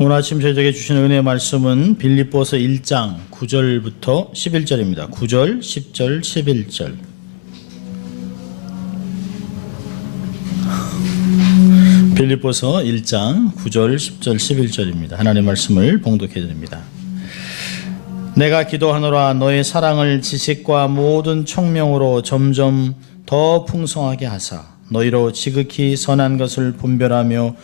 오늘 아침 저희에게 주신 은혜의 말씀은 빌립보서 1장 9절부터 11절입니다. 9절, 10절, 11절. 빌립보서 1장 9절, 10절, 11절입니다. 하나님의 말씀을 봉독해 드립니다. 내가 기도하노라 너의 사랑을 지식과 모든 총명으로 점점 더 풍성하게 하사 너희로 지극히 선한 것을 분별하며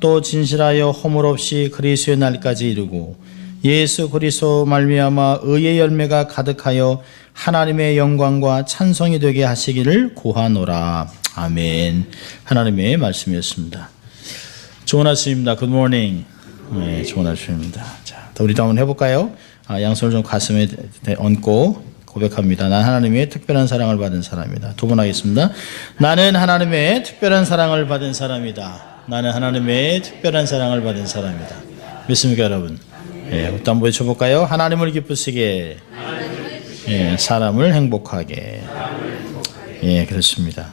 또 진실하여 허물 없이 그리스도의 날까지 이르고 예수 그리스도 말미암아 의의 열매가 가득하여 하나님의 영광과 찬송이 되게 하시기를 구하노라. 아멘. 하나님의 말씀이었습니다. 좋은 아침입니다. Good morning. 네, 좋은 아침입니다. 자, 우리도 한번 해볼까요? 양손을 좀 가슴에 얹고 고백합니다. 난 하나님의 특별한 사랑을 받은 사람이다. 두 번 하겠습니다. 나는 하나님의 특별한 사랑을 받은 사람이다. 나는 하나님의 특별한 사랑을 받은 사람이다. 믿습니까 여러분? 예, 또 한번 외쳐볼까요? 하나님을 기쁘시게, 예, 사람을 행복하게. 예, 그렇습니다.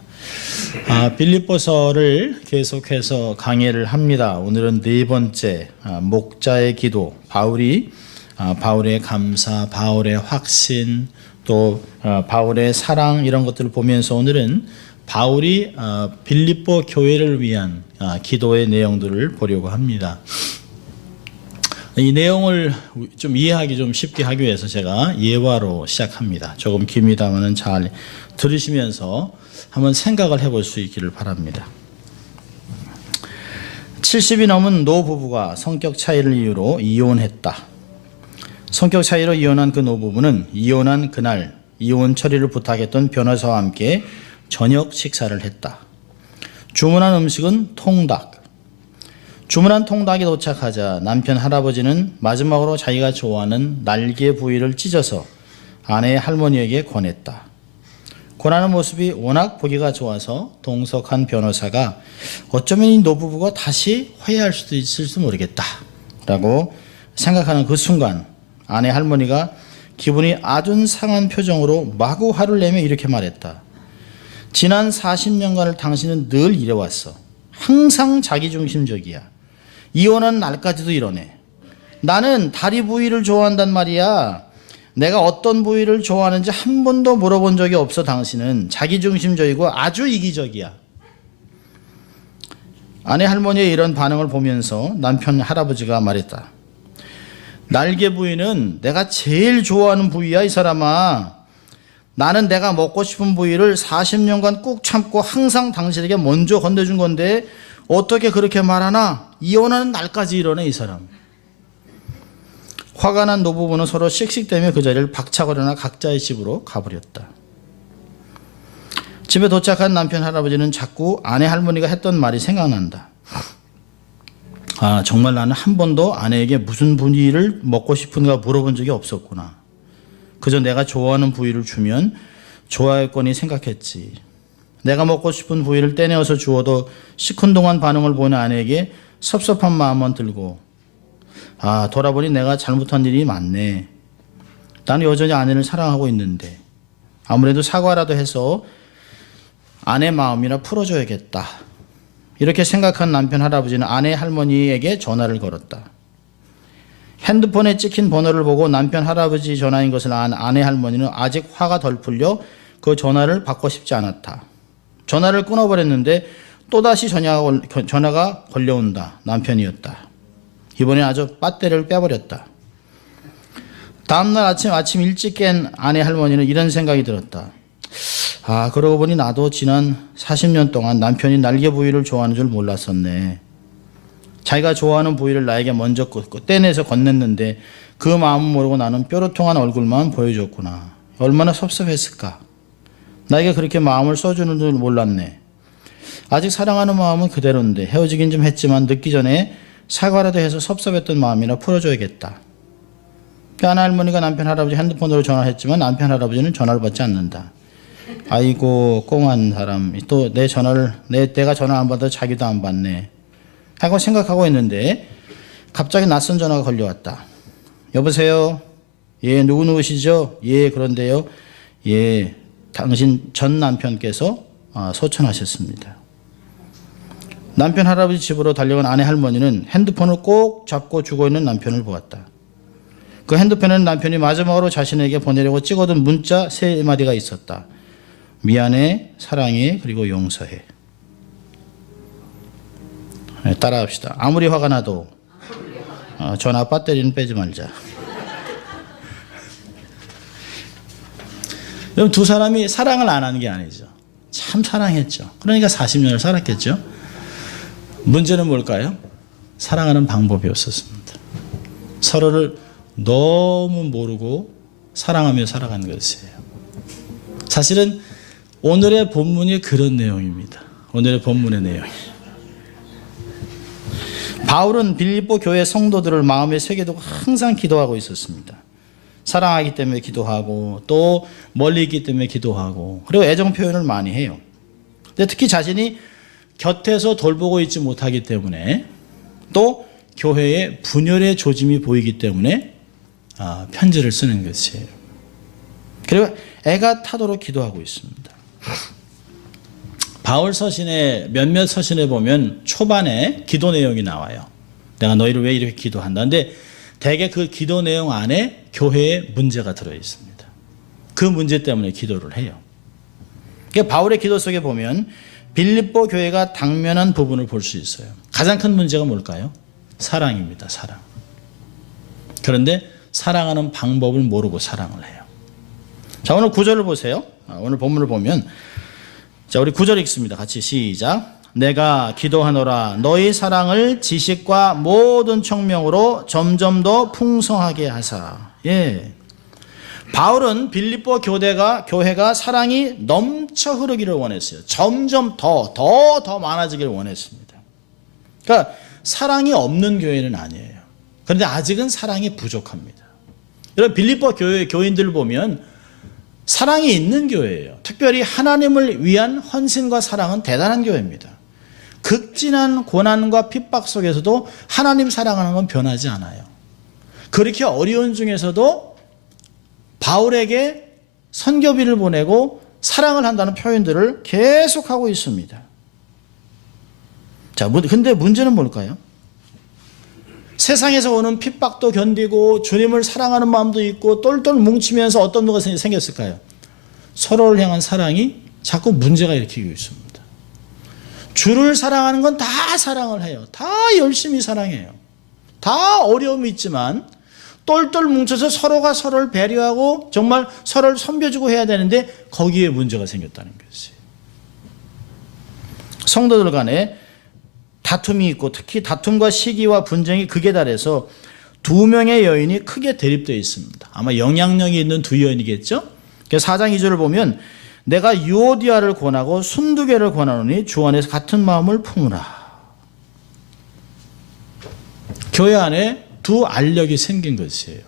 빌립보서를 계속해서 강의를 합니다. 오늘은 네 번째 목자의 기도, 바울의 감사, 바울의 확신, 또 바울의 사랑, 이런 것들을 보면서 오늘은 바울이 빌립보 교회를 위한 기도의 내용들을 보려고 합니다. 이 내용을 좀 이해하기 좀 쉽게 하기 위해서 제가 예화로 시작합니다. 조금 깁니다만 잘 들으시면서 한번 생각을 해볼 수 있기를 바랍니다. 70이 넘은 노부부가 성격 차이를 이유로 이혼했다. 성격 차이로 이혼한 그 노부부는 이혼한 그날 이혼 처리를 부탁했던 변호사와 함께 저녁 식사를 했다. 주문한 음식은 통닭. 주문한 통닭이 도착하자 남편 할아버지는 마지막으로 자기가 좋아하는 날개 부위를 찢어서 아내의 할머니에게 권했다. 권하는 모습이 워낙 보기가 좋아서 동석한 변호사가 어쩌면 이 노부부가 다시 화해할 수도 있을지 모르겠다 라고 생각하는 그 순간 아내 할머니가 기분이 아주 상한 표정으로 마구 화를 내며 이렇게 말했다. 지난 40년간을 당신은 늘 이래왔어. 항상 자기중심적이야. 이혼한 날까지도 이러네. 나는 다리 부위를 좋아한단 말이야. 내가 어떤 부위를 좋아하는지 한 번도 물어본 적이 없어. 당신은 자기중심적이고 아주 이기적이야. 아내 할머니의 이런 반응을 보면서 남편 할아버지가 말했다. 날개 부위는 내가 제일 좋아하는 부위야 이 사람아. 나는 내가 먹고 싶은 부위를 40년간 꾹 참고 항상 당신에게 먼저 건네준 건데 어떻게 그렇게 말하나? 이혼하는 날까지 이러네 이 사람. 화가 난 노부부는 서로 씩씩대며 그 자리를 박차거리나 각자의 집으로 가버렸다. 집에 도착한 남편 할아버지는 자꾸 아내 할머니가 했던 말이 생각난다. 정말 나는 한 번도 아내에게 무슨 부위를 먹고 싶은가 물어본 적이 없었구나. 그저 내가 좋아하는 부위를 주면 좋아했거니 생각했지. 내가 먹고 싶은 부위를 떼내어서 주어도 시큰둥한 반응을 보이는 아내에게 섭섭한 마음만 들고 돌아보니 내가 잘못한 일이 많네. 나는 여전히 아내를 사랑하고 있는데 아무래도 사과라도 해서 아내 마음이나 풀어줘야겠다. 이렇게 생각한 남편 할아버지는 아내 할머니에게 전화를 걸었다. 핸드폰에 찍힌 번호를 보고 남편 할아버지 전화인 것을 안 아내 할머니는 아직 화가 덜 풀려 그 전화를 받고 싶지 않았다. 전화를 끊어버렸는데 또다시 전화가 걸려온다. 남편이었다. 이번엔 아주 배터리를 빼버렸다. 다음날 아침 일찍 깬 아내 할머니는 이런 생각이 들었다. 그러고 보니 나도 지난 40년 동안 남편이 날개 부위를 좋아하는 줄 몰랐었네. 자기가 좋아하는 부위를 나에게 먼저 떼내서 건넸는데 그 마음은 모르고 나는 뾰루통한 얼굴만 보여줬구나. 얼마나 섭섭했을까. 나에게 그렇게 마음을 써주는 줄 몰랐네. 아직 사랑하는 마음은 그대로인데 헤어지긴 좀 했지만 늦기 전에 사과라도 해서 섭섭했던 마음이나 풀어줘야겠다. 아내 할머니가 남편 할아버지 핸드폰으로 전화했지만 남편 할아버지는 전화를 받지 않는다. 아이고 꽁한 사람. 또 내가 전화 안 받아도 자기도 안 받네 하고 생각하고 있는데 갑자기 낯선 전화가 걸려왔다. 여보세요? 예, 누구시죠? 예, 그런데요. 예, 당신 전 남편께서 소천하셨습니다. 남편 할아버지 집으로 달려간 아내 할머니는 핸드폰을 꼭 잡고 죽어있는 남편을 보았다. 그 핸드폰에는 남편이 마지막으로 자신에게 보내려고 찍어둔 문자 3마디가 있었다. 미안해, 사랑해, 그리고 용서해. 네, 따라합시다. 아무리 화가 나도 전화 배터리는 빼지 말자. 그럼 두 사람이 사랑을 안 하는 게 아니죠. 참 사랑했죠. 그러니까 40년을 살았겠죠. 문제는 뭘까요? 사랑하는 방법이 없었습니다. 서로를 너무 모르고 사랑하며 살아간 것이에요. 사실은 오늘의 본문이 그런 내용입니다. 오늘의 본문의 내용이. 바울은 빌립보 교회 성도들을 마음에 새겨두고 항상 기도하고 있었습니다. 사랑하기 때문에 기도하고 또 멀리 있기 때문에 기도하고 그리고 애정 표현을 많이 해요. 근데 특히 자신이 곁에서 돌보고 있지 못하기 때문에 또 교회에 분열의 조짐이 보이기 때문에 편지를 쓰는 것이에요. 그리고 애가 타도록 기도하고 있습니다. 바울 서신의 몇몇 서신에 보면 초반에 기도 내용이 나와요. 내가 너희를 왜 이렇게 기도한다. 근데 대개 그 기도 내용 안에 교회에 문제가 들어 있습니다. 그 문제 때문에 기도를 해요. 그러니까 바울의 기도 속에 보면 빌립보 교회가 당면한 부분을 볼 수 있어요. 가장 큰 문제가 뭘까요? 사랑입니다. 사랑. 그런데 사랑하는 방법을 모르고 사랑을 해요. 자, 오늘 9절을 보세요. 오늘 본문을 보면 자, 우리 9절 읽습니다. 같이 시작. 내가 기도하노라 너희 사랑을 지식과 모든 청명으로 점점 더 풍성하게 하사. 예. 바울은 빌립보 교회가 사랑이 넘쳐 흐르기를 원했어요. 점점 더 많아지기를 원했습니다. 그러니까 사랑이 없는 교회는 아니에요. 그런데 아직은 사랑이 부족합니다. 여러분 빌립보 교인들을 보면 사랑이 있는 교회예요. 특별히 하나님을 위한 헌신과 사랑은 대단한 교회입니다. 극진한 고난과 핍박 속에서도 하나님 사랑하는 건 변하지 않아요. 그렇게 어려운 중에서도 바울에게 선교비를 보내고 사랑을 한다는 표현들을 계속하고 있습니다. 자, 근데 문제는 뭘까요? 세상에서 오는 핍박도 견디고 주님을 사랑하는 마음도 있고 똘똘 뭉치면서 어떤 누가 생겼을까요? 서로를 향한 사랑이 자꾸 문제가 일으키고 있습니다. 주를 사랑하는 건 다 사랑을 해요. 다 열심히 사랑해요. 다 어려움이 있지만 똘똘 뭉쳐서 서로가 서로를 배려하고 정말 서로를 섬겨주고 해야 되는데 거기에 문제가 생겼다는 것이에요. 성도들 간에 다툼이 있고 특히 다툼과 시기와 분쟁이 극에 달해서 두 명의 여인이 크게 대립되어 있습니다. 아마 영향력이 있는 두 여인이겠죠. 4장 2절을 보면 내가 유오디아를 권하고 순두개를 권하노니 주 안에서 같은 마음을 품으라. 교회 안에 두 알력이 생긴 것이에요.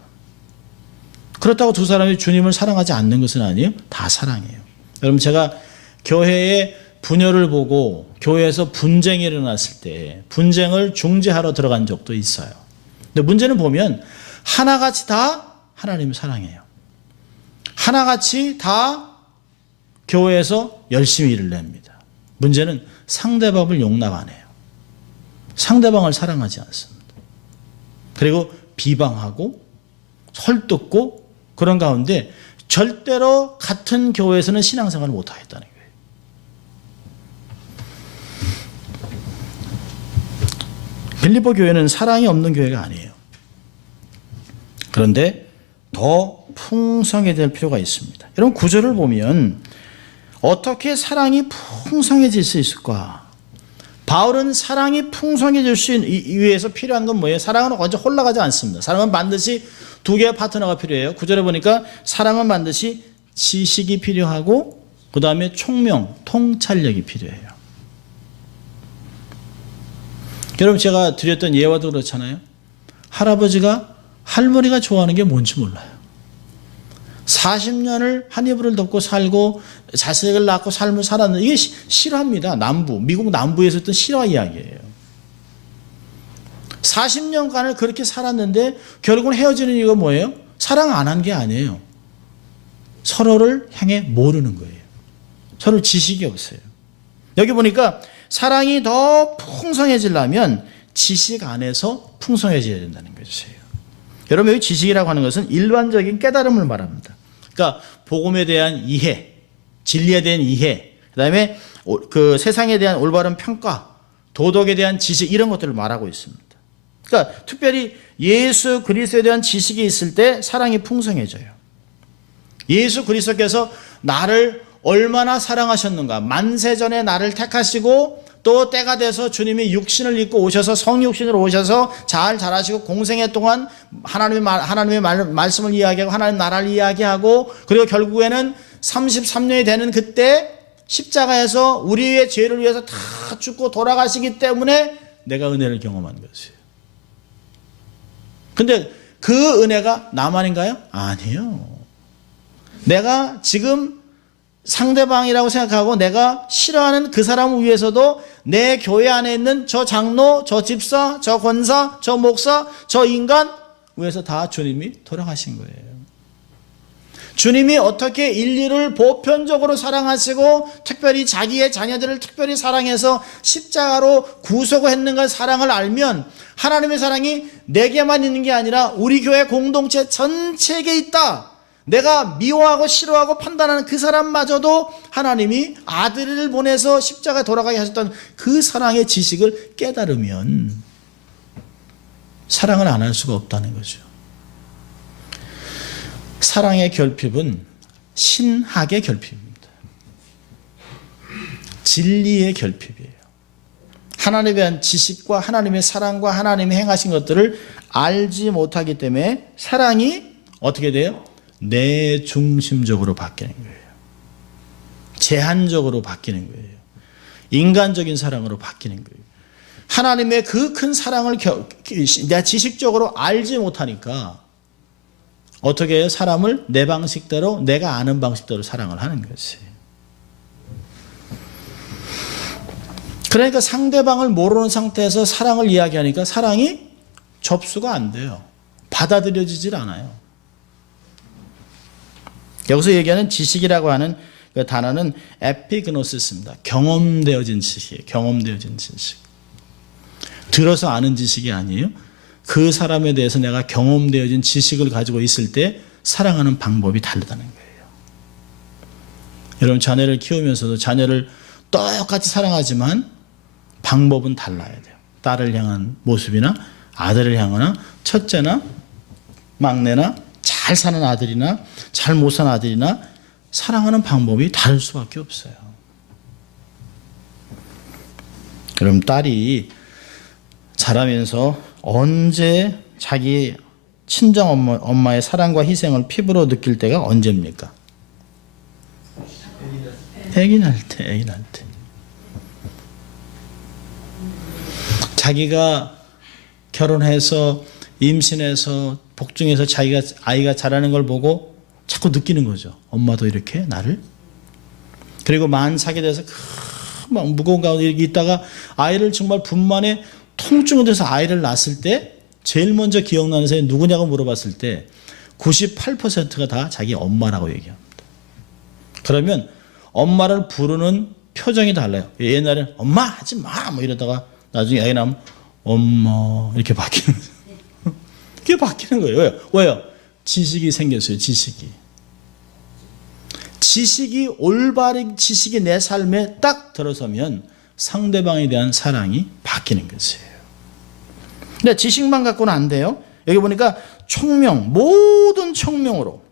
그렇다고 두 사람이 주님을 사랑하지 않는 것은 아니에요. 다 사랑해요. 여러분 제가 교회의 분열을 보고 교회에서 분쟁이 일어났을 때 분쟁을 중재하러 들어간 적도 있어요. 근데 문제는 보면 하나같이 다 하나님을 사랑해요. 하나같이 다 교회에서 열심히 일을 냅니다. 문제는 상대방을 용납 안 해요. 상대방을 사랑하지 않습니다. 그리고 비방하고 헐뜯고 그런 가운데 절대로 같은 교회에서는 신앙생활을 못하겠다는 거예요. 빌립보 교회는 사랑이 없는 교회가 아니에요. 그런데 더 풍성해질 필요가 있습니다. 여러분 9절을 보면 어떻게 사랑이 풍성해질 수 있을까? 바울은 사랑이 풍성해질 수 위해서 필요한 건 뭐예요? 사랑은 언제 홀라가지 않습니다. 사랑은 반드시 두 개의 파트너가 필요해요. 9절에 보니까 사랑은 반드시 지식이 필요하고 그 다음에 총명, 통찰력이 필요해요. 여러분 제가 드렸던 예화도 그렇잖아요. 할아버지가 할머니가 좋아하는 게 뭔지 몰라요. 40년을 한 이불을 덮고 살고 자식을 낳고 삶을 살았는데 이게 실화입니다. 미국 남부에서 했던 실화 이야기예요. 40년간을 그렇게 살았는데 결국은 헤어지는 이유가 뭐예요? 사랑 안 한 게 아니에요. 서로를 향해 모르는 거예요. 서로 지식이 없어요. 여기 보니까 사랑이 더 풍성해지려면 지식 안에서 풍성해져야 된다는 것이에요. 여러분, 여기 지식이라고 하는 것은 일반적인 깨달음을 말합니다. 그러니까 복음에 대한 이해, 진리에 대한 이해, 그다음에 그 세상에 대한 올바른 평가, 도덕에 대한 지식, 이런 것들을 말하고 있습니다. 그러니까 특별히 예수 그리스도에 대한 지식이 있을 때 사랑이 풍성해져요. 예수 그리스도께서 나를 얼마나 사랑하셨는가, 만세전에 나를 택하시고 또 때가 돼서 주님이 육신을 입고 오셔서 성육신으로 오셔서 잘 자라시고 공생애 동안 하나님의 말씀을 이야기하고 하나님 나라를 이야기하고, 그리고 결국에는 33년이 되는 그때 십자가에서 우리의 죄를 위해서 다 죽고 돌아가시기 때문에 내가 은혜를 경험한 것이에요. 근데 그 은혜가 나만인가요? 아니에요. 내가 지금 상대방이라고 생각하고 내가 싫어하는 그 사람을 위해서도 내 교회 안에 있는 저 장로, 저 집사, 저 권사, 저 목사, 저 인간 위해서 다 주님이 돌아가신 거예요. 주님이 어떻게 인류를 보편적으로 사랑하시고 특별히 자기의 자녀들을 특별히 사랑해서 십자가로 구속했는가 사랑을 알면 하나님의 사랑이 내게만 있는 게 아니라 우리 교회 공동체 전체에게 있다. 내가 미워하고 싫어하고 판단하는 그 사람마저도 하나님이 아들을 보내서 십자가에 돌아가게 하셨던 그 사랑의 지식을 깨달으면 사랑을 안 할 수가 없다는 거죠. 사랑의 결핍은 신학의 결핍입니다. 진리의 결핍이에요. 하나님에 대한 지식과 하나님의 사랑과 하나님이 행하신 것들을 알지 못하기 때문에 사랑이 어떻게 돼요? 내 중심적으로 바뀌는 거예요. 제한적으로 바뀌는 거예요. 인간적인 사랑으로 바뀌는 거예요. 하나님의 그 큰 사랑을 내가 지식적으로 알지 못하니까 어떻게 해요? 사람을 내 방식대로, 내가 아는 방식대로 사랑을 하는 것이에요. 그러니까 상대방을 모르는 상태에서 사랑을 이야기하니까 사랑이 접수가 안 돼요. 받아들여지질 않아요. 여기서 얘기하는 지식이라고 하는 그 단어는 에피그노시스입니다. 경험되어진 지식이에요. 경험되어진 지식. 들어서 아는 지식이 아니에요. 그 사람에 대해서 내가 경험되어진 지식을 가지고 있을 때 사랑하는 방법이 다르다는 거예요. 여러분, 자녀를 키우면서도 자녀를 똑같이 사랑하지만 방법은 달라야 돼요. 딸을 향한 모습이나 아들을 향하나 첫째나 막내나 잘 사는 아들이나 잘 못 사는 아들이나 사랑하는 방법이 다를 수밖에 없어요. 그럼 딸이 자라면서 언제 자기 친정 엄마의 사랑과 희생을 피부로 느낄 때가 언제입니까? 아기 날 때. 자기가 결혼해서 임신해서 복중해서 자기가 아이가 자라는 걸 보고 자꾸 느끼는 거죠. 엄마도 이렇게 나를. 그리고 만삭이 돼서 막 무거운 가운데 이렇게 있다가 아이를 정말 분만에 통증이 돼서 아이를 낳았을 때 제일 먼저 기억나는 사람이 누구냐고 물어봤을 때 98%가 다 자기 엄마라고 얘기합니다. 그러면 엄마를 부르는 표정이 달라요. 옛날에는 엄마 하지 마 뭐 이러다가 나중에 아이 낳으면 엄마 이렇게 바뀌는 거예요. 이렇게 바뀌는 거예요. 왜요? 지식이 생겼어요. 지식이 올바른 지식이 내 삶에 딱 들어서면 상대방에 대한 사랑이 바뀌는 것이에요. 근데 지식만 갖고는 안 돼요. 여기 보니까 총명, 모든 총명으로.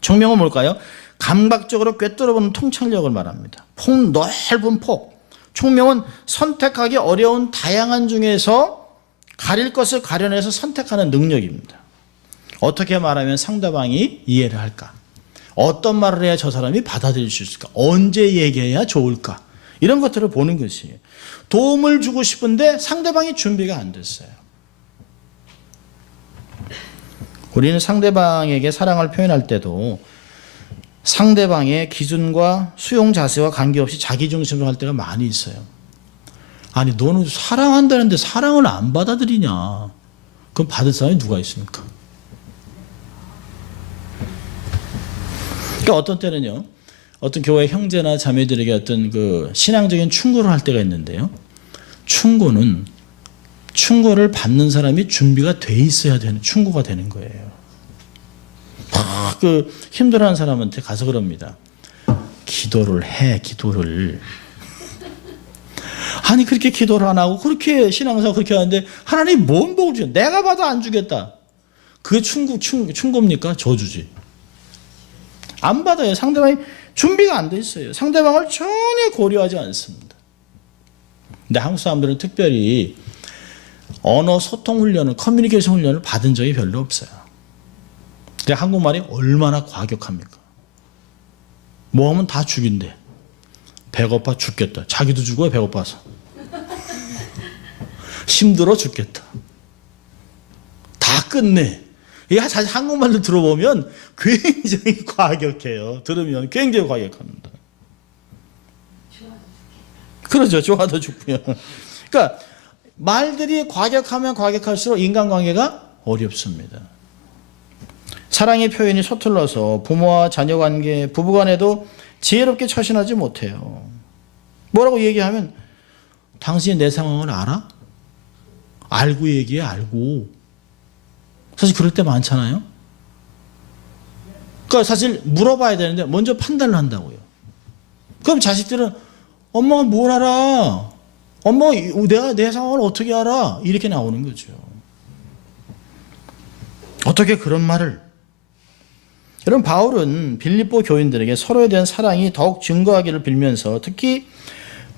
총명은 뭘까요? 감각적으로 꿰뚫어보는 통찰력을 말합니다. 넓은 폭. 총명은 선택하기 어려운 다양한 중에서 가릴 것을 가려내서 선택하는 능력입니다. 어떻게 말하면 상대방이 이해를 할까? 어떤 말을 해야 저 사람이 받아들일 수 있을까? 언제 얘기해야 좋을까? 이런 것들을 보는 것이에요. 도움을 주고 싶은데 상대방이 준비가 안 됐어요. 우리는 상대방에게 사랑을 표현할 때도 상대방의 기준과 수용 자세와 관계없이 자기 중심으로 할 때가 많이 있어요. 아니 너는 사랑한다는데 사랑을 안 받아들이냐? 그럼 받을 사람이 누가 있습니까? 그러니까 어떤 때는요. 어떤 교회 형제나 자매들에게 어떤 그 신앙적인 충고를 할 때가 있는데요. 충고는 충고를 받는 사람이 준비가 돼 있어야 되는 충고가 되는 거예요. 막 그 힘들어하는 사람한테 가서 그럽니다. 기도를 해, 기도를. 아니 그렇게 기도를 안 하고 그렇게 신앙생활 그렇게 하는데 하나님 뭔 복을 주냐? 내가 봐도 안 주겠다. 그게 충고입니까? 저주지. 안 받아요. 상대방이 준비가 안 돼 있어요. 상대방을 전혀 고려하지 않습니다. 근데 한국 사람들은 특별히 언어 소통 훈련을, 커뮤니케이션 훈련을 받은 적이 별로 없어요. 근데 한국말이 얼마나 과격합니까? 뭐 하면 다 죽인대. 배고파 죽겠다. 자기도 죽어요, 배고파서. 힘들어 죽겠다. 다 끝내. 이 사실 한국말로 들어보면 굉장히 과격해요. 들으면 굉장히 과격합니다. 그렇죠. 좋아도 죽고요. 그러니까 말들이 과격하면 과격할수록 인간관계가 어렵습니다. 사랑의 표현이 서툴러서 부모와 자녀 관계, 부부간에도 지혜롭게 처신하지 못해요. 뭐라고 얘기하면 당신이 내 상황을 알아? 알고 얘기해, 알고. 사실 그럴 때 많잖아요. 그러니까 사실 물어봐야 되는데 먼저 판단을 한다고요. 그럼 자식들은 엄마가 뭘 알아? 엄마가 내가 내 상황을 어떻게 알아? 이렇게 나오는 거죠. 어떻게 그런 말을? 여러분 바울은 빌립보 교인들에게 서로에 대한 사랑이 더욱 증거하기를 빌면서 특히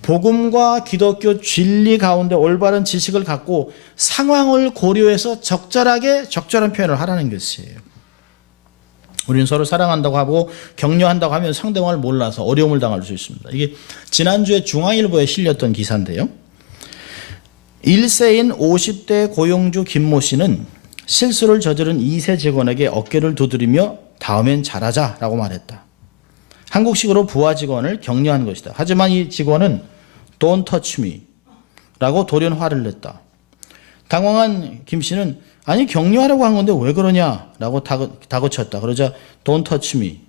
복음과 기독교 진리 가운데 올바른 지식을 갖고 상황을 고려해서 적절한 표현을 하라는 것이에요. 우리는 서로 사랑한다고 하고 격려한다고 하면 상대방을 몰라서 어려움을 당할 수 있습니다. 이게 지난주에 중앙일보에 실렸던 기사인데요. 1세인 50대 고용주 김모 씨는 실수를 저지른 2세 직원에게 어깨를 두드리며 다음엔 잘하자라고 말했다. 한국식으로 부하 직원을 격려한 것이다. 하지만 이 직원은 Don't touch me 라고 돌연 화를 냈다. 당황한 김 씨는 아니 격려하려고 한 건데 왜 그러냐라고 다그쳤다. 그러자 Don't touch me.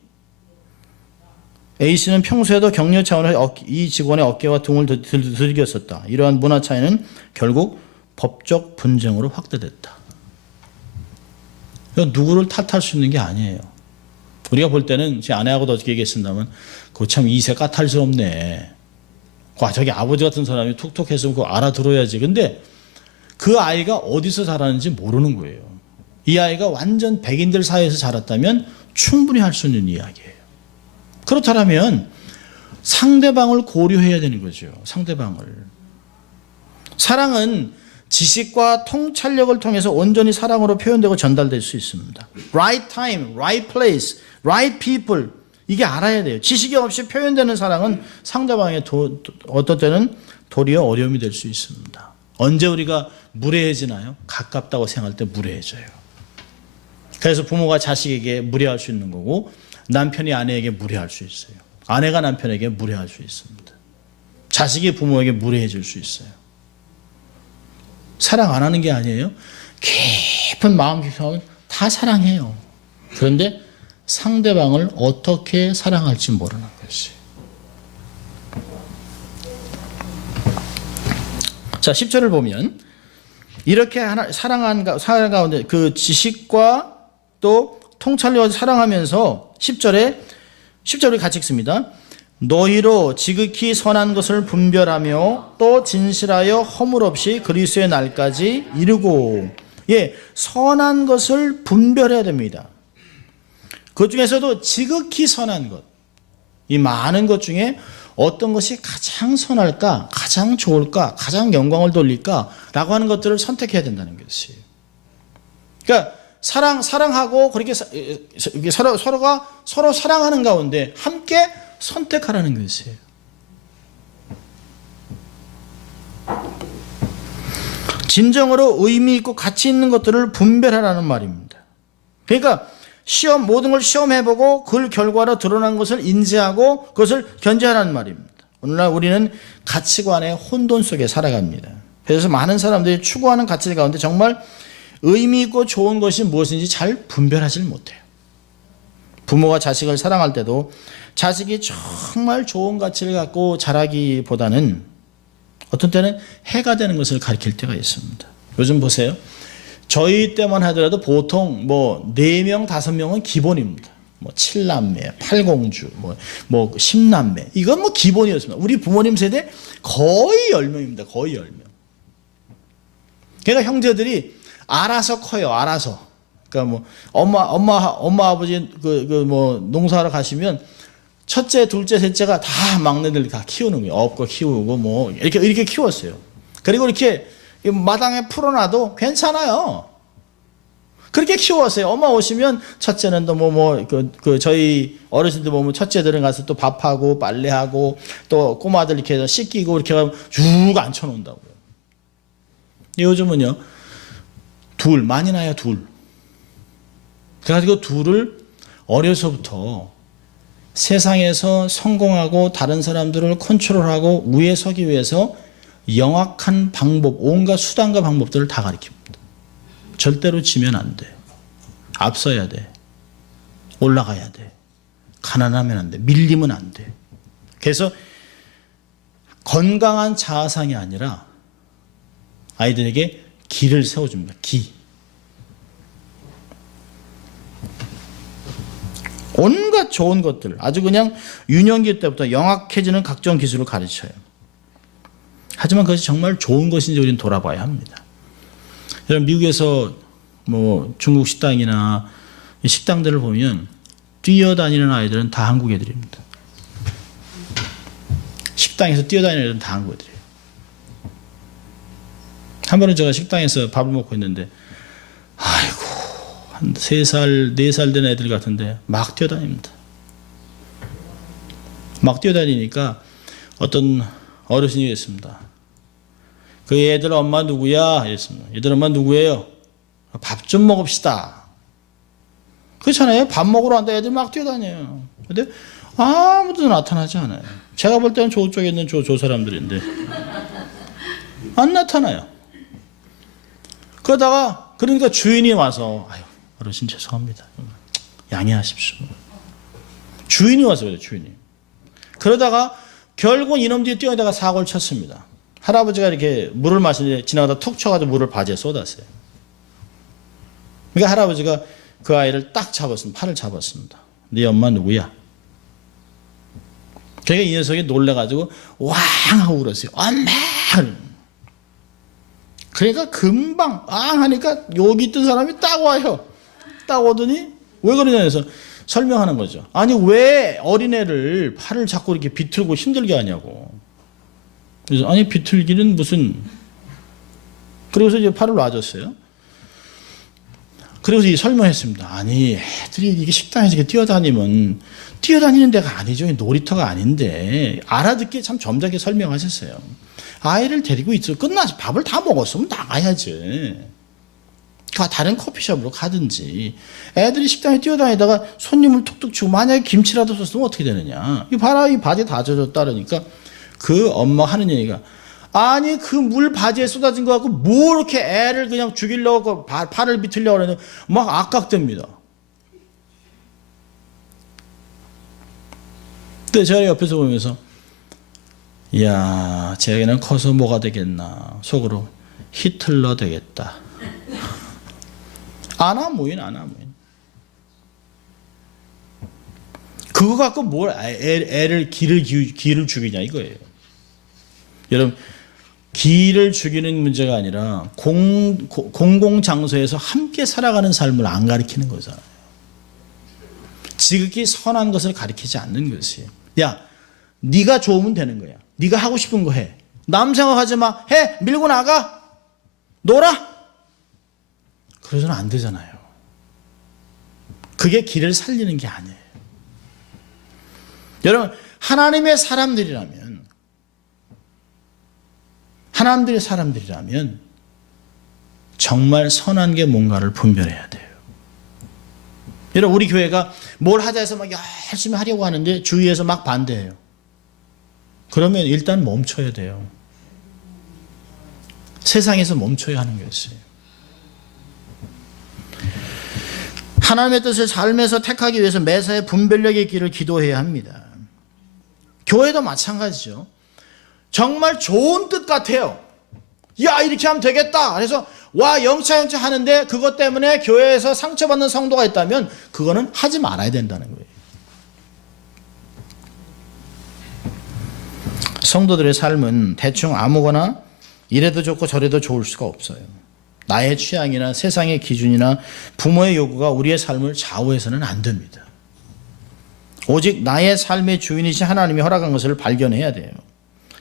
A 씨는 평소에도 격려 차원에서 이 직원의 어깨와 등을 들겼었다. 이러한 문화 차이는 결국 법적 분쟁으로 확대됐다. 누구를 탓할 수 있는 게 아니에요. 우리가 볼 때는 제 아내하고도 어떻게 얘기했습니다만 그거 참 2세 까탈스럽네. 저기 아버지 같은 사람이 툭툭 했으면 그거 알아들어야지. 근데 그 아이가 어디서 자라는지 모르는 거예요. 이 아이가 완전 백인들 사이에서 자랐다면 충분히 할 수 있는 이야기예요. 그렇다면 상대방을 고려해야 되는 거죠. 상대방을. 사랑은 지식과 통찰력을 통해서 온전히 사랑으로 표현되고 전달될 수 있습니다. Right time, right place, right people. 이게 알아야 돼요. 지식이 없이 표현되는 사랑은 상대방의 어떤 때는 도리어 어려움이 될 수 있습니다. 언제 우리가 무례해지나요? 가깝다고 생각할 때 무례해져요. 그래서 부모가 자식에게 무례할 수 있는 거고 남편이 아내에게 무례할 수 있어요. 아내가 남편에게 무례할 수 있습니다. 자식이 부모에게 무례해질 수 있어요. 사랑 안 하는 게 아니에요. 깊은 마음 깊이 다 사랑해요. 그런데 상대방을 어떻게 사랑할지 모르는 것이. 자, 10절을 보면 이렇게 사랑 가운데 그 지식과 또 통찰력을 사랑하면서 10절을 같이 읽습니다. 너희로 지극히 선한 것을 분별하며 또 진실하여 허물 없이 그리스도의 날까지 이루고. 선한 것을 분별해야 됩니다. 그 중에서도 지극히 선한 것, 이 많은 것 중에 어떤 것이 가장 선할까, 가장 좋을까, 가장 영광을 돌릴까 라고 하는 것들을 선택해야 된다는 것이에요. 그러니까 사랑하고 그렇게 서로가 서로 사랑하는 가운데 함께 선택하라는 것이에요. 진정으로 의미 있고 가치 있는 것들을 분별하라는 말입니다. 그러니까 모든 걸 시험해보고 그 결과로 드러난 것을 인지하고 그것을 견제하라는 말입니다. 오늘날 우리는 가치관의 혼돈 속에 살아갑니다. 그래서 많은 사람들이 추구하는 가치 가운데 정말 의미 있고 좋은 것이 무엇인지 잘 분별하지 못해요. 부모가 자식을 사랑할 때도 자식이 정말 좋은 가치를 갖고 자라기보다는 어떤 때는 해가 되는 것을 가르칠 때가 있습니다. 요즘 보세요. 저희 때만 하더라도 보통 뭐 4명, 5명은 기본입니다. 뭐 7남매, 8공주, 뭐 10남매. 이건 뭐 기본이었습니다. 우리 부모님 세대 거의 10명입니다. 거의 10명. 그러니까 형제들이 알아서 커요. 알아서. 그러니까 뭐 엄마 아버지 뭐 농사하러 가시면 첫째, 둘째, 셋째가 다 막내들 다 키우는 거예요. 업고 키우고 뭐 이렇게 키웠어요. 그리고 이렇게 마당에 풀어놔도 괜찮아요. 그렇게 키웠어요. 엄마 오시면 첫째는 또 저희 어르신들 보면 첫째들은 가서 또 밥하고 빨래하고 또 꼬마들 이렇게 해서 씻기고 이렇게 하면 쭉 앉혀놓는다고요. 요즘은요, 많이 나요, 둘. 그래가지고 둘을 어려서부터 세상에서 성공하고 다른 사람들을 컨트롤하고 위에 서기 위해서 영악한 방법, 온갖 수단과 방법들을 다 가르칩니다. 절대로 지면 안 돼. 앞서야 돼. 올라가야 돼. 가난하면 안 돼. 밀리면 안 돼. 그래서 건강한 자아상이 아니라 아이들에게 길을 세워줍니다. 기. 온갖 좋은 것들, 아주 그냥 유년기 때부터 영악해지는 각종 기술을 가르쳐요. 하지만 그것이 정말 좋은 것인지 우리는 돌아봐야 합니다. 여러분, 미국에서 뭐 중국 식당이나 식당들을 보면 뛰어다니는 아이들은 다 한국 애들입니다. 식당에서 뛰어다니는 애들은 다 한국 애들이에요. 한 번은 제가 식당에서 밥을 먹고 있는데, 아이고, 한 3살, 4살 된 애들 같은데 막 뛰어다닙니다. 막 뛰어다니니까 어떤 어르신이 있습니다. 그 애들 엄마 누구야? 이랬습니다. 얘들 엄마 누구예요? 밥 좀 먹읍시다. 그렇잖아요. 밥 먹으러 간다 애들 막 뛰어다녀요. 근데 아무도 나타나지 않아요. 제가 볼 때는 저쪽에 있는 저 사람들인데 안 나타나요. 그러니까 주인이 와서, 아유, 어르신 죄송합니다. 양해하십시오. 주인이 와서 그래요, 주인이. 그러다가 결국 이놈들이 뛰어다가 사고를 쳤습니다. 할아버지가 이렇게 물을 마시는데 지나가다 툭 쳐가지고 물을 바지에 쏟았어요. 그러니까 할아버지가 그 아이를 딱 잡았습니다. 팔을 잡았습니다. 네 엄마 누구야? 그러니까 이 녀석이 놀래가지고 왕 하고 울었어요. 엄마! 그러니까 금방 앙 하니까 여기 있던 사람이 딱 와요. 딱 오더니 왜 그러냐 해서 설명하는 거죠. 아니, 왜 어린애를 팔을 자꾸 이렇게 비틀고 힘들게 하냐고. 그래서 아니, 비틀기는 무슨. 그래서 이제 팔을 놔줬어요. 그래서 설명했습니다. 아니, 애들이 이게 식당에서 이렇게 뛰어다니는 데가 아니죠. 놀이터가 아닌데. 알아듣기에 참 점잖게 설명하셨어요. 아이를 데리고 있어. 끝나서 밥을 다 먹었으면 나가야지. 다른 커피숍으로 가든지. 애들이 식당에 뛰어다니다가 손님을 툭툭 치고 만약에 김치라도 썼으면 어떻게 되느냐. 이 봐라, 이 바지 다 젖었다 그러니까 그 엄마 하는 얘기가, 아니, 그 물 바지에 쏟아진 거 갖고 뭐 이렇게 애를 그냥 죽이려고 팔을 비틀려고 그러냐. 막 악각됩니다. 근데 제가 옆에서 보면서, 이야, 쟤는 커서 뭐가 되겠나. 속으로 히틀러 되겠다. 아나무인. 그거 갖고 뭘 애를 기를 죽이냐 이거예요. 여러분, 기를 죽이는 문제가 아니라 공공장소에서 함께 살아가는 삶을 안 가르치는 거잖아요. 지극히 선한 것을 가르치지 않는 것이에요. 야, 네가 좋으면 되는 거야. 네가 하고 싶은 거 해. 남 생각하지 마. 해. 밀고 나가. 놀아. 그러서는 안 되잖아요. 그게 길을 살리는 게 아니에요. 여러분, 하나님의 사람들이라면 정말 선한 게 뭔가를 분별해야 돼요. 여러분, 우리 교회가 뭘 하자 해서 막 열심히 하려고 하는데 주위에서 막 반대해요. 그러면 일단 멈춰야 돼요. 세상에서 멈춰야 하는 것이에요. 하나님의 뜻을 삶에서 택하기 위해서 매사에 분별력의 길을 기도해야 합니다. 교회도 마찬가지죠. 정말 좋은 뜻 같아요. 야, 이렇게 하면 되겠다. 그래서 와, 영차 하는데 그것 때문에 교회에서 상처받는 성도가 있다면 그거는 하지 말아야 된다는 거예요. 성도들의 삶은 대충 아무거나 이래도 좋고 저래도 좋을 수가 없어요. 나의 취향이나 세상의 기준이나 부모의 요구가 우리의 삶을 좌우해서는 안 됩니다. 오직 나의 삶의 주인이신 하나님이 허락한 것을 발견해야 돼요.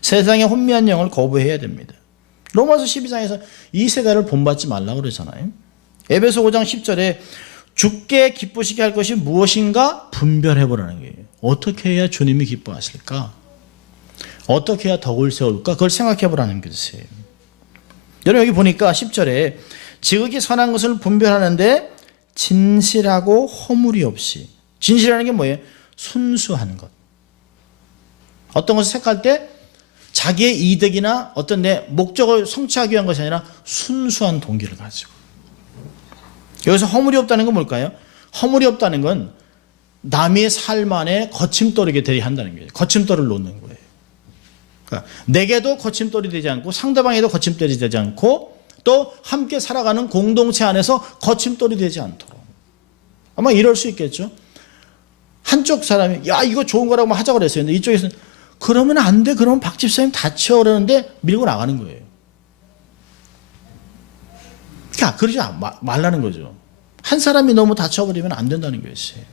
세상의 혼미한 영을 거부해야 됩니다. 로마서 12장에서 이 세대를 본받지 말라고 그러잖아요. 에베소 5장 10절에 주께 기쁘시게 할 것이 무엇인가 분별해보라는 거예요. 어떻게 해야 주님이 기뻐하실까? 어떻게 해야 덕을 세울까? 그걸 생각해보라는 것이에요. 여러분 여기 보니까 10절에 지극히 선한 것을 분별하는데 진실하고 허물이 없이. 진실이라는 게 뭐예요? 순수한 것. 어떤 것을 택할 때 자기의 이득이나 어떤 내 목적을 성취하기 위한 것이 아니라 순수한 동기를 가지고. 여기서 허물이 없다는 건 뭘까요? 허물이 없다는 건 남의 삶 안에 거침돌이게 되게 한다는 거예요. 거침돌을 놓는 거예요. 그러니까 내게도 거침돌이 되지 않고 상대방에도 거침돌이 되지 않고 또 함께 살아가는 공동체 안에서 거침돌이 되지 않도록. 아마 이럴 수 있겠죠. 한쪽 사람이 야 이거 좋은 거라고 하자고 그랬어요. 근데 이쪽에서는 그러면 안 돼. 그러면 박 집사님 다쳐 그러는데 밀고 나가는 거예요. 그러니까 그러지 말라는 거죠. 한 사람이 너무 다쳐버리면 안 된다는 것이에요.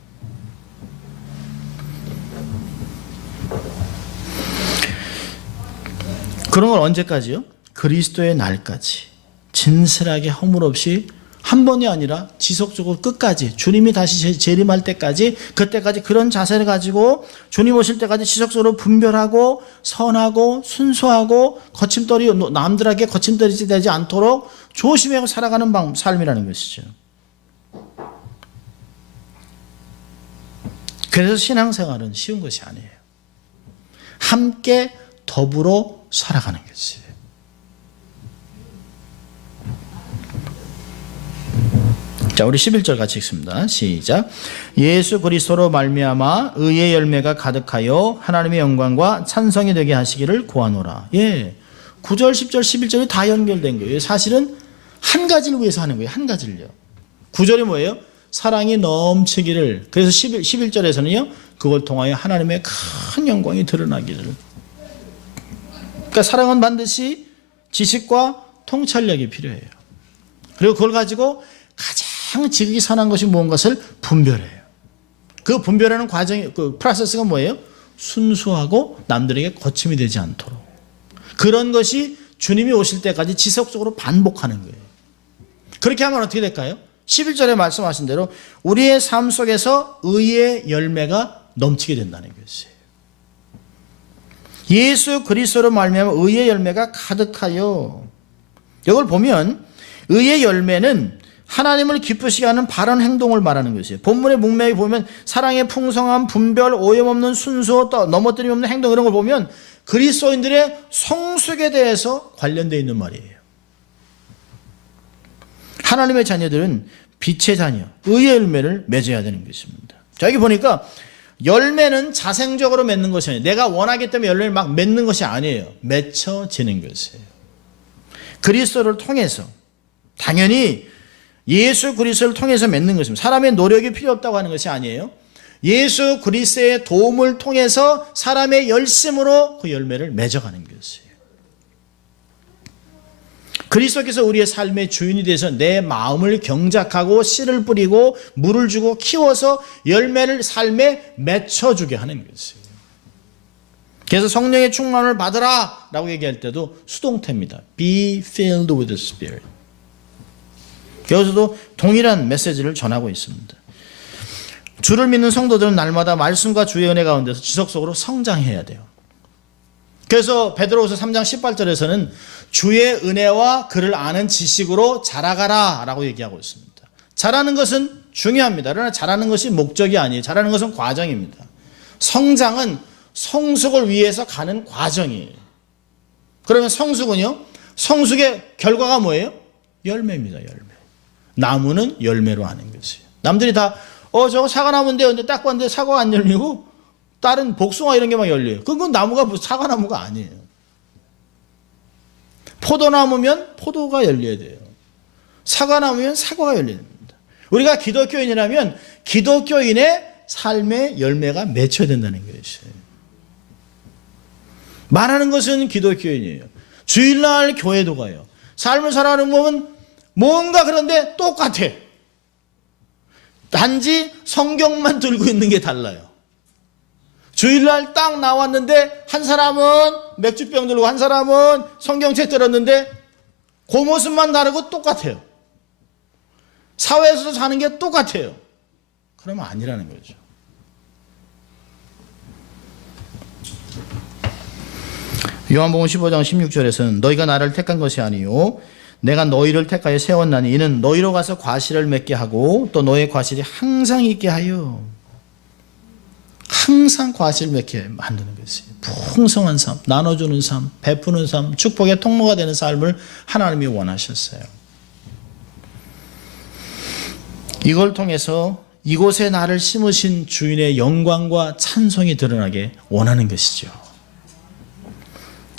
그런 걸 언제까지요? 그리스도의 날까지 진실하게 허물 없이 한 번이 아니라 지속적으로 끝까지 주님이 다시 재림할 때까지 그때까지 그런 자세를 가지고 주님 오실 때까지 지속적으로 분별하고 선하고 순수하고 거침돌이 남들에게 거침돌이 되지 않도록 조심하고 살아가는 삶이라는 것이죠. 그래서 신앙생활은 쉬운 것이 아니에요. 함께 더불어 살아가는 것이에요. 자, 우리 11절 같이 읽습니다. 시작. 예수 그리스도로 말미암아 의의 열매가 가득하여 하나님의 영광과 찬송이 되게 하시기를 구하노라. 예, 9절, 10절, 11절이 다 연결된 거예요. 사실은 한 가지를 위해서 하는 거예요. 한 가지를요. 9절이 뭐예요? 사랑이 넘치기를. 그래서 11절에서는요. 그걸 통하여 하나님의 큰 영광이 드러나기를. 그러니까 사랑은 반드시 지식과 통찰력이 필요해요. 그리고 그걸 가지고 가장 지극히 선한 것이 무엇인가를 분별해요. 그 분별하는 과정이, 그 프로세스가 뭐예요? 순수하고 남들에게 거침이 되지 않도록. 그런 것이 주님이 오실 때까지 지속적으로 반복하는 거예요. 그렇게 하면 어떻게 될까요? 11절에 말씀하신 대로 우리의 삶 속에서 의의 열매가 넘치게 된다는 것이에요. 예수 그리스도로 말미암아 의의 열매가 가득하여. 이걸 보면 의의 열매는 하나님을 기쁘시게 하는 바른 행동을 말하는 것이에요. 본문의 문맥에 보면 사랑의 풍성함, 분별, 오염없는 순수, 또 넘어뜨림 없는 행동 이런 걸 보면 그리스도인들의 성숙에 대해서 관련되어 있는 말이에요. 하나님의 자녀들은 빛의 자녀, 의의 열매를 맺어야 되는 것입니다. 자, 여기 보니까 열매는 자생적으로 맺는 것이 아니에요. 내가 원하기 때문에 열매를 막 맺는 것이 아니에요. 맺혀지는 것이에요. 그리스도를 통해서 당연히 예수 그리스도를 통해서 맺는 것입니다. 사람의 노력이 필요 없다고 하는 것이 아니에요. 예수 그리스도의 도움을 통해서 사람의 열심으로 그 열매를 맺어가는 것이에요. 그리스도께서 우리의 삶의 주인이 돼서 내 마음을 경작하고 씨를 뿌리고 물을 주고 키워서 열매를 삶에 맺혀주게 하는 것이에요. 그래서 성령의 충만을 받으라 라고 얘기할 때도 수동태입니다. Be filled with the Spirit. 여기서도 동일한 메시지를 전하고 있습니다. 주를 믿는 성도들은 날마다 말씀과 주의 은혜 가운데서 지속적으로 성장해야 돼요. 그래서 베드로후서 3장 18절에서는 주의 은혜와 그를 아는 지식으로 자라가라 라고 얘기하고 있습니다. 자라는 것은 중요합니다. 그러나 자라는 것이 목적이 아니에요. 자라는 것은 과정입니다. 성장은 성숙을 위해서 가는 과정이에요. 그러면 성숙은요? 성숙의 결과가 뭐예요? 열매입니다. 열매. 나무는 열매로 아는 것이에요. 남들이 다 저거 사과나무인데 근데 딱 봤는데 사과가 안 열리고 다른 복숭아 이런 게 막 열려요. 그건 나무가 사과나무가 아니에요. 포도나무면 포도가 열려야 돼요. 사과나무면 사과가 열려야 됩니다. 우리가 기독교인이라면 기독교인의 삶의 열매가 맺혀야 된다는 것이에요. 말하는 것은 기독교인이에요. 주일날 교회도 가요. 삶을 살아가는 법은 뭔가 그런데 똑같아. 단지 성경만 들고 있는 게 달라요. 주일날 딱 나왔는데 한 사람은 맥주병 들고 한 사람은 성경책 들었는데 그 모습만 다르고 똑같아요. 사회에서 사는 게 똑같아요. 그러면 아니라는 거죠. 요한복음 15장 16절에서는 너희가 나를 택한 것이 아니요 내가 너희를 택하여 세웠나니 이는 너희로 가서 과실을 맺게 하고 또 너의 과실이 항상 있게 하여 항상 과실 맺게 만드는 것이에요. 풍성한 삶, 나눠주는 삶, 베푸는 삶, 축복의 통로가 되는 삶을 하나님이 원하셨어요. 이걸 통해서 이곳에 나를 심으신 주인의 영광과 찬송이 드러나게 원하는 것이죠.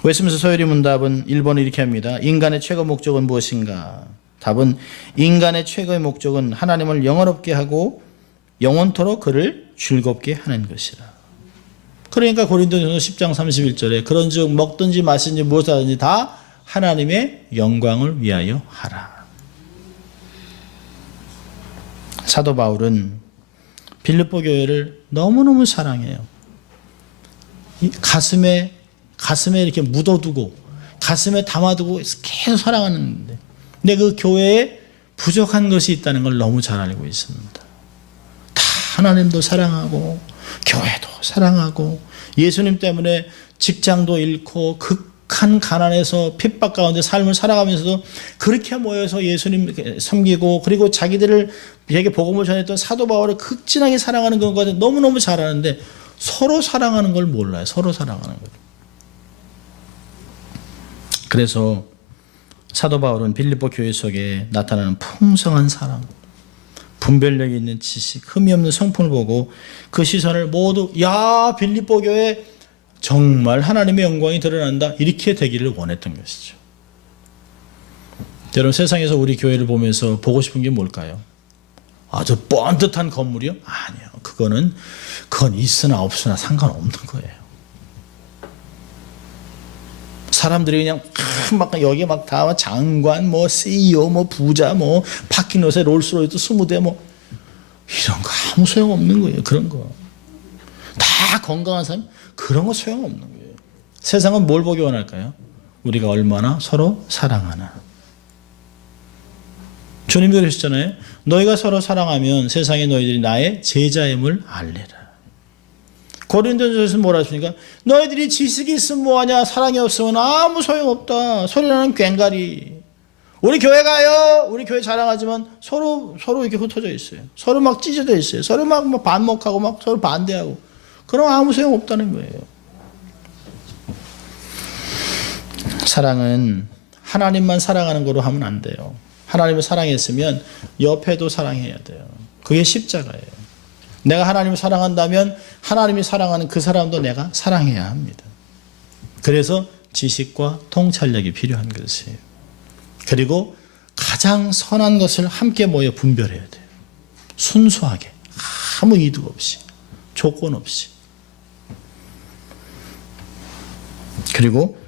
웨스민스터 서열의 문답은 1번을 이렇게 합니다. 인간의 최고 목적은 무엇인가? 답은 인간의 최고의 목적은 하나님을 영원롭게 하고 영원토록 그를 즐겁게 하는 것이라. 그러니까 고린도전서 10장 31절에 그런즉 먹든지 마시든지 무엇을 하든지 다 하나님의 영광을 위하여 하라. 사도 바울은 빌립보 교회를 너무너무 사랑해요. 가슴에 이렇게 묻어두고 가슴에 담아두고 계속 사랑하는데 근데 그 교회에 부족한 것이 있다는 걸 너무 잘 알고 있습니다. 다 하나님도 사랑하고 교회도 사랑하고 예수님 때문에 직장도 잃고 극한 가난에서 핍박 가운데 삶을 살아가면서도 그렇게 모여서 예수님 섬기고 그리고 자기들에게 복음을 전했던 사도 바울을 극진하게 사랑하는 것까지 너무너무 잘 아는데 서로 사랑하는 걸 몰라요. 서로 사랑하는 걸. 그래서 사도 바울은 빌립보 교회 속에 나타나는 풍성한 사랑, 분별력이 있는 지식, 흠이 없는 성품을 보고 그 시선을 모두 야 빌립보 교회 정말 하나님의 영광이 드러난다 이렇게 되기를 원했던 것이죠. 여러분 세상에서 우리 교회를 보면서 보고 싶은 게 뭘까요? 아주 번듯한 건물이요? 아니요. 그건 있으나 없으나 상관없는 거예요. 사람들이 그냥 막 여기 막 다 장관, 뭐 CEO, 뭐 부자, 뭐 파킹롯에 롤스로이스 20대 뭐 이런 거 아무 소용 없는 거예요. 그런 거 다 건강한 사람 그런 거 소용 없는 거예요. 세상은 뭘 보기 원할까요? 우리가 얼마나 서로 사랑하나. 주님도 그러셨잖아요. 너희가 서로 사랑하면 세상에 너희들이 나의 제자임을 알리라. 고린도전서에서 뭐라 하십니까? 너희들이 지식이 있으면 뭐하냐? 사랑이 없으면 아무 소용없다. 소리나는 꽹가리. 우리 교회 가요. 우리 교회 자랑하지만 서로 이렇게 흩어져 있어요. 서로 막 찢어져 있어요. 서로 막 반목하고 막 서로 반대하고. 그럼 아무 소용없다는 거예요. 사랑은 하나님만 사랑하는 거로 하면 안 돼요. 하나님을 사랑했으면 옆에도 사랑해야 돼요. 그게 십자가예요. 내가 하나님을 사랑한다면 하나님이 사랑하는 그 사람도 내가 사랑해야 합니다. 그래서 지식과 통찰력이 필요한 것이에요. 그리고 가장 선한 것을 함께 모여 분별해야 돼요. 순수하게 아무 이득 없이 조건 없이. 그리고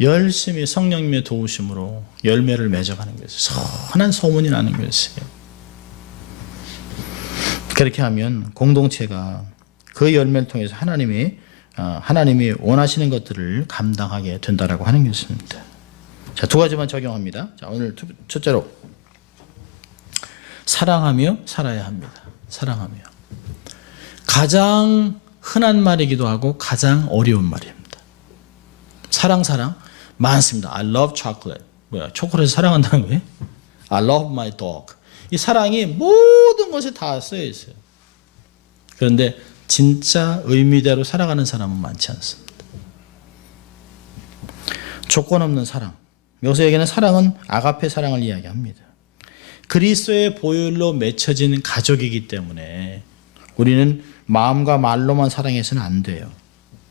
열심히 성령님의 도우심으로 열매를 맺어가는 것이에요. 선한 소문이 나는 것이에요. 그렇게 하면 공동체가 그 열매를 통해서 하나님이 원하시는 것들을 감당하게 된다라고 하는 것입니다. 자, 두 가지만 적용합니다. 자, 오늘 첫째로 사랑하며 살아야 합니다. 사랑하며. 가장 흔한 말이기도 하고 가장 어려운 말입니다. 사랑 많습니다. I love chocolate. 뭐야? 초콜릿을 사랑한다는 거예요? I love my dog. 이 사랑이 모든 것에 다 쓰여 있어요. 그런데 진짜 의미대로 살아가는 사람은 많지 않습니다. 조건 없는 사랑. 여기서 얘기하는 사랑은 아가페 사랑을 이야기합니다. 그리스도의 보혈로 맺혀진 가족이기 때문에 우리는 마음과 말로만 사랑해서는 안 돼요.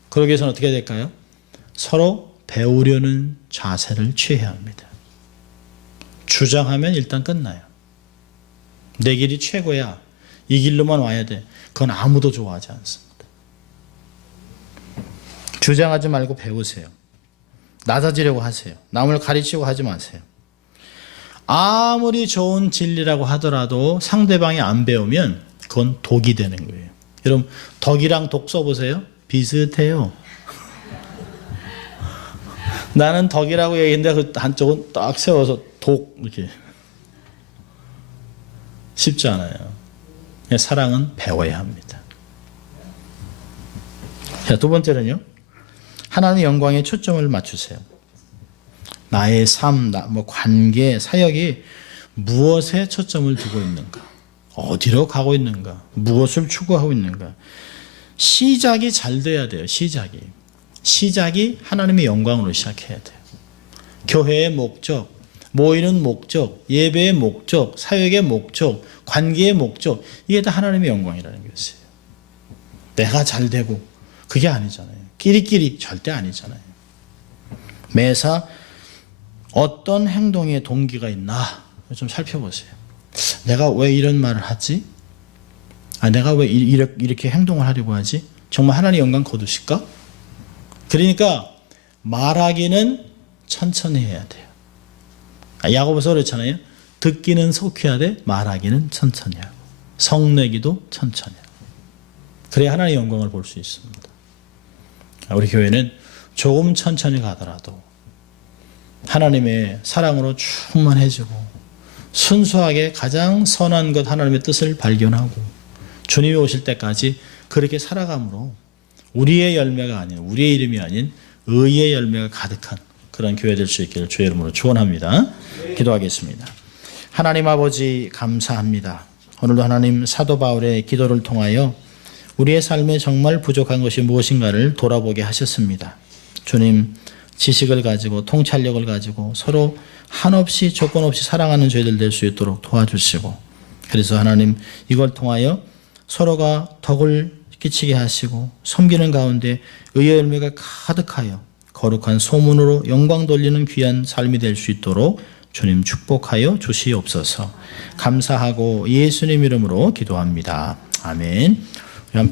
그러기 위해서는 어떻게 해야 될까요? 서로 배우려는 자세를 취해야 합니다. 주장하면 일단 끝나요. 내 길이 최고야. 이 길로만 와야 돼. 그건 아무도 좋아하지 않습니다. 주장하지 말고 배우세요. 낮아지려고 하세요. 남을 가르치고 하지 마세요. 아무리 좋은 진리라고 하더라도 상대방이 안 배우면 그건 독이 되는 거예요. 여러분 덕이랑 독 써보세요. 비슷해요. 나는 덕이라고 얘기했는데 그 한쪽은 딱 세워서 독 이렇게. 쉽지 않아요. 사랑은 배워야 합니다. 자, 두 번째는요. 하나님의 영광에 초점을 맞추세요. 나의 삶, 관계, 사역이 무엇에 초점을 두고 있는가? 어디로 가고 있는가? 무엇을 추구하고 있는가? 시작이 잘 돼야 돼요. 시작이 하나님의 영광으로 시작해야 돼요. 교회의 목적, 모이는 목적, 예배의 목적, 사역의 목적, 관계의 목적, 이게 다 하나님의 영광이라는 것이에요. 내가 잘 되고 그게 아니잖아요. 끼리끼리 절대 아니잖아요. 매사 어떤 행동에 동기가 있나 좀 살펴보세요. 내가 왜 이런 말을 하지? 내가 왜 이렇게 행동을 하려고 하지? 정말 하나님의 영광 거두실까? 그러니까 말하기는 천천히 해야 돼요. 야고보서 그렇잖아요. 듣기는 속히 하되 말하기는 천천히 하고 성내기도 천천히 하고 그래야 하나님의 영광을 볼 수 있습니다. 우리 교회는 조금 천천히 가더라도 하나님의 사랑으로 충만해지고 순수하게 가장 선한 것 하나님의 뜻을 발견하고 주님이 오실 때까지 그렇게 살아감으로 우리의 열매가 아닌 우리의 이름이 아닌 의의 열매가 가득한 그런 교회 될 수 있기를 주의 이름으로 축원합니다. 기도하겠습니다. 하나님 아버지 감사합니다. 오늘도 하나님 사도 바울의 기도를 통하여 우리의 삶에 정말 부족한 것이 무엇인가를 돌아보게 하셨습니다. 주님 지식을 가지고 통찰력을 가지고 서로 한없이 조건 없이 사랑하는 저희들 될 수 있도록 도와주시고 그래서 하나님 이걸 통하여 서로가 덕을 끼치게 하시고 섬기는 가운데 의의 열매가 가득하여 거룩한 소문으로 영광 돌리는 귀한 삶이 될 수 있도록 주님 축복하여 주시옵소서. 감사하고 예수님 이름으로 기도합니다. 아멘.